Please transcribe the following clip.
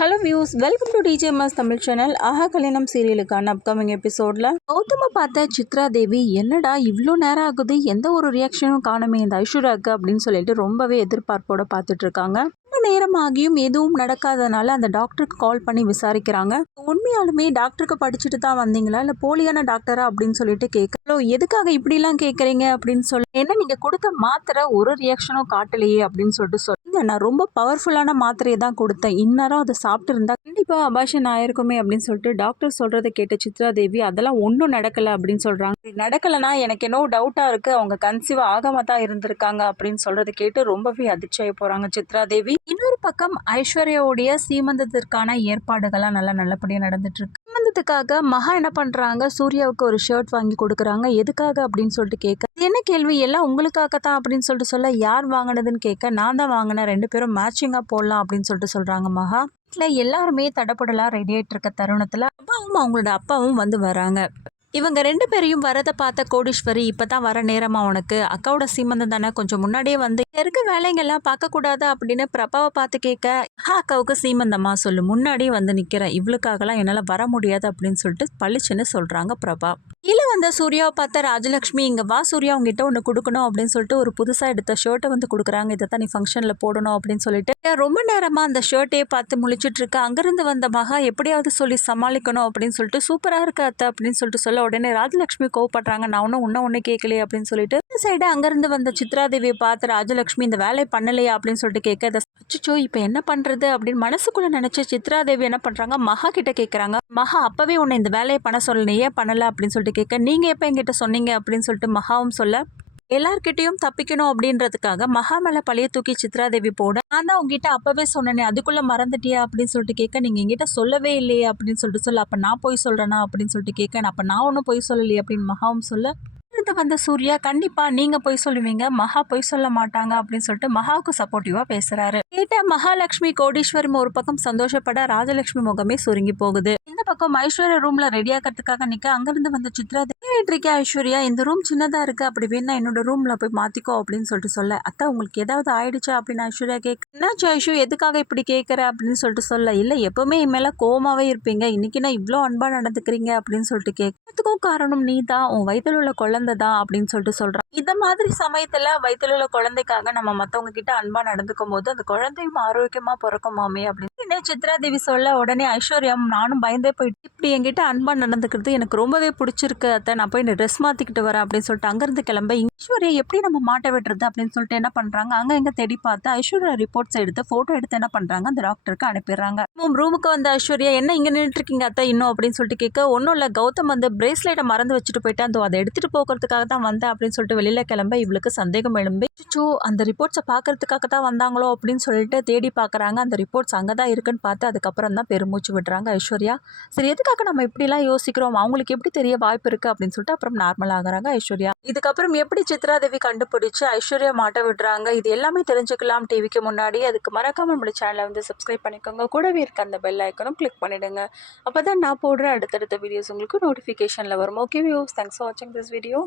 Hello views, welcome to DJMS Tamil channel. ஆஹா கல்யாணம் சீரியலுக்கான upcoming எபிசோடில் கௌதம பார்த்த சித்ரா தேவி, என்னடா இவ்வளோ நேரம் ஆகுது, எந்த ஒரு ரியாக்ஷனும் காணுமே இந்த ஐஸ்வர்யாவுக்கு அப்படின்னு சொல்லிட்டு ரொம்பவே எதிர்பார்ப்போட பார்த்துட்டு இருக்காங்க. ரொம்ப நேரம் ஆகியும் எதுவும் நடக்காதனால அந்த டாக்டருக்கு கால் பண்ணி விசாரிக்கிறாங்க. உண்மையாலுமே டாக்டருக்கு படிச்சுட்டு தான் வந்தீங்களா, இல்லை போலியான டாக்டரா அப்படின்னு சொல்லிட்டு கேட்கலாம். எதுக்காக இப்படிலாம் கேட்குறீங்க அப்படின்னு சொல்லி, என்ன நீங்கள் கொடுத்த மாத்திரை ஒரு ரியாக்ஷனும் காட்டலையே அப்படின்னு சொல்லிட்டு சொல்லுங்க. நான் ரொம்ப பவர்ஃபுல்லான மாத்திரையை தான் கொடுத்தேன், இந்நேரம் அதை சாப்பிட்டு இருந்தா கண்டிப்பாக அபாஷன் ஆயிருக்குமே அப்படின்னு சொல்லிட்டு டாக்டர் சொல்கிறத கேட்ட சித்ரா தேவி, அதெல்லாம் ஒன்றும் நடக்கலை அப்படின்னு சொல்கிறாங்க. நடக்கலைன்னா எனக்கு என்னோ டவுட்டாக இருக்குது, அவங்க கன்சீவாக ஆகாம தான் இருந்திருக்காங்க அப்படின்னு சொல்கிறத கேட்டு ரொம்பவே அதிர்ச்சியாகி போகிறாங்க சித்ரா தேவி. இன்னொரு பக்கம் ஐஸ்வர்யாவுடைய சீமந்தத்திற்கான ஏற்பாடுகள்லாம் நல்லபடியாக நடந்துட்டு இருக்கு. சீமந்தத்துக்காக மகா என்ன பண்றாங்க, சூர்யாவுக்கு ஒரு ஷர்ட் வாங்கி கொடுக்குறாங்க. எதுக்காக அப்படின்னு சொல்லிட்டு கேட்க, என்ன கேள்வி, எல்லாம் உங்களுக்காக தான் அப்படின்னு சொல்லிட்டு சொல்ல, யார் வாங்கினதுன்னு கேட்க, நான் தான் வாங்கினேன், 2 பேரும் மேட்சிங்கா போடலாம் அப்படின்னு சொல்லிட்டு சொல்றாங்க மகா. எல்லாருமே தடப்படலாம் ரெடி ஆயிட்டு இருக்க தருணத்துல அப்பாவும் அவங்களோட அப்பாவும் வந்து வராங்க. இவங்க 2 பேரையும் வரதை பார்த்த கோடீஸ்வரி, இப்பதான் வர நேரமா உனக்கு, அக்காவோட சீமந்தம் தானே, கொஞ்சம் முன்னாடியே வந்து இருக்க வேலைங்கெல்லாம் பார்க்கக்கூடாது அப்படின்னு பிரபாவை பார்த்து கேட்க, அக்காவுக்கு சீமந்தமா, சொல்லு, முன்னாடியே வந்து நிற்கிறேன், இவளுக்காகலாம் என்னால் வர முடியாது அப்படின்னு சொல்லிட்டு பளிச்சுன்னு சொல்கிறாங்க பிரபா. கீழே வந்த சூர்யாவை பார்த்த ராஜலக்ஷ்மி, இங்கே வா சூர்யா, உங்ககிட்ட ஒன்று கொடுக்கணும் அப்படின்னு சொல்லிட்டு ஒரு புதுசாக எடுத்த ஷர்ட்டை வந்து கொடுக்குறாங்க. இதை தான் நீ ஃபங்க்ஷனில் போடணும் அப்படின்னு சொல்லிட்டு ரொம்ப நேரமாக அந்த ஷர்ட்டே பார்த்து முழிச்சிட்டு இருக்க. அங்கேருந்து வந்த மகா எப்படியாவது சொல்லி சமாளிக்கணும் அப்படின்னு சொல்லிட்டு, சூப்பராக இருக்கு அத்தை அப்படின்னு சொல்லிட்டு சொல்ல, உடனே ராஜலக்ஷ்மி கோவப்படுறாங்க. நான் ஒன்றும் கேட்கலையே அப்படின்னு சொல்லிட்டு இந்த சைடு அங்கேருந்து வந்த சித்ராதேவியை பார்த்து ராஜலக்ஷ்மி, இந்த வேலையை பண்ணலையா அப்படின்னு சொல்லிட்டு கேட்க, அச்சோ இப்போ என்ன பண்ணுறது அப்படின்னு மனசுக்குள்ளே நினச்ச சித்ராதேவி என்ன பண்ணுறாங்க, மகா கிட்ட கேட்குறாங்க. மகா, அப்போவே உன்னை இந்த வேலையை பண்ண சொல்லலை, ஏன் பண்ணலை அப்படின்னு சொல்லிட்டு கேட்க, நீங்கள் எப்போ என்கிட்ட சொன்னீங்க அப்படின்னு சொல்லிட்டு மகாவும் சொல்ல, எல்லார்கிட்டையும் தப்பிக்கணும் அப்படின்றதுக்காக மகா மேலே பழைய தூக்கி சித்ராதேவி போட, நான் தான் உங்ககிட்ட அப்போவே சொன்னேனே, அதுக்குள்ளே மறந்துட்டியா அப்படின்னு சொல்லிட்டு கேட்க, நீங்கள் எங்கிட்ட சொல்லவே இல்லையே அப்படின்னு சொல்லிட்டு சொல்ல, அப்போ நான் போய் சொல்கிறேனா அப்படின்னு சொல்லிட்டு கேட்க, அப்போ நான் ஒன்றும் போய் சொல்லலையே அப்படின்னு மகாவும் சொல்ல, வந்த சூர்யா, கண்டிப்பா நீங்க போய் சொல்லுவீங்க, மகா போய் சொல்ல மாட்டாங்க அப்படின்னு சொல்லிட்டு மகாவுக்கு சப்போர்ட்டிவா பேசுறாரு. கேட்ட மகாலட்சுமி கோடீஸ்வரி ஒரு பக்கம் சந்தோஷப்பட, ராஜலட்சுமி முகமே சுருங்கி போகுது. இந்த பக்கம் ஐஸ்வர்யா ரூம்ல ரெடி ஆகிறதுக்காக நிக்க, அங்கிருந்து வந்த சித்ரா, இருக்கே ஐஸ்வர்யா, இந்த ரூம் சின்னதா இருக்கு, அப்படி வேணா என்னோட ரூம்ல போய் மாத்திக்கோ அப்படின்னு சொல்லிட்டு சொல்ல, அத்தா உங்களுக்கு ஏதாவது ஆயிடுச்சா அப்படின்னு ஐஸ்வர்யா கேட்க, என்னாச்சு ஐஷு, எதுக்காக இப்படி கேட்கற அப்படின்னு சொல்லிட்டு சொல்ல, இல்ல எப்பவுமே என் மேல கோவமாவே இருப்பீங்க, இன்னைக்கு நான் இவ்வளோ அன்பா நடந்துக்கிறீங்க அப்படின்னு சொல்லிட்டு கேட்கறதுக்கும் காரணம் நீ தான், உன் வயித்துல உள்ள குழந்தை தான் அப்படின்னு சொல்லிட்டு சொல்றான். இந்த மாதிரி சமயத்துல வயித்துல உள்ள குழந்தைக்காக நம்ம மத்தவங்க கிட்ட அன்பா நடந்துக்கும் போது அந்த குழந்தையும் ஆரோக்கியமா பிறக்குமாமே அப்படின்னு சித்ரா தேவி சொல்ல, உடனே ஐஸ்வர்யா, நானும் பயந்தே போயிட்டு, இப்படி என்கிட்ட அன்பா நடந்துக்கிறது எனக்கு ரொம்பவே பிடிச்சிருக்கு அத்தை, நான் போய் ட்ரெஸ் மாத்திக்கிட்டு வரேன் அப்படின்னு சொல்லிட்டு அங்கிருந்து கிளம்ப, ஐஸ்வர்யா எப்படி நம்ம மாட்ட விடுறது அப்படின்னு சொல்லிட்டு என்ன பண்றாங்க, அங்க எங்க தேடி பார்த்து ஐஸ்வர்யா ரிப்போர்ட்ஸ் எடுத்து போட்டோ எடுத்து என்ன பண்றாங்க, அந்த டாக்டருக்கு அனுப்பிடுறாங்க. ரூமுக்கு வந்த ஐஸ்வர்யா, என்ன இங்க நின்றுட்டு இருக்கீங்க அத்தை இன்னும் அப்படின்னு சொல்லிட்டு கேட்க, ஒன்னும் இல்ல, கௌதம் வந்து பிரேஸ்லெட்டை மறந்து வச்சுட்டு போயிட்டான், அதை எடுத்துட்டு போகிறதுக்காக தான் வந்தேன் அப்படின்னு சொல்லிட்டு வெளியில கிளம்ப, இவளுக்கு சந்தேகம் எழும்பி, அந்த ரிப்போர்ட்ஸை பார்க்கறதுக்காக தான் வந்தாங்களோ அப்படின்னு சொல்லிட்டு தேடி பார்க்குறாங்க. அந்த ரிப்போர்ட்ஸ் அங்கே தான் இருக்குன்னு பார்த்து அதுக்கப்புறம் தான் பெருமூச்சு விடுறாங்க ஐஸ்வர்யா. சரி, எதுக்காக நம்ம இப்படிலாம் யோசிக்கிறோம், அவங்களுக்கு எப்படி தெரிய வாய்ப்பு இருக்குது அப்படின்னு சொல்லிட்டு அப்புறம் நார்மல் ஆகுறாங்க ஐஸ்வர்யா. இதுக்கப்புறம் எப்படி சித்ராதேவி கண்டுபிடிச்சு ஐஸ்வர்யா மாட்ட விடுறாங்க, இது எல்லாமே தெரிஞ்சுக்கலாம் டிவிக்கு முன்னாடி. அதுக்கு மறக்காம நம்மளோட சேனலை வந்து சப்ஸ்கிரைப் பண்ணிக்கோங்க, கூடவே இருக்க அந்த பெல் ஐக்கனும் கிளிக் பண்ணிடுங்க. அப்போ தான் நான் போடுற அடுத்தடுத்த வீடியோஸ் உங்களுக்கு நோட்டிஃபிகேஷனில் வரும். ஓகே வியூஸ், தேங்க்ஸ் ஃபார் வாட்சிங் திஸ் வீடியோ.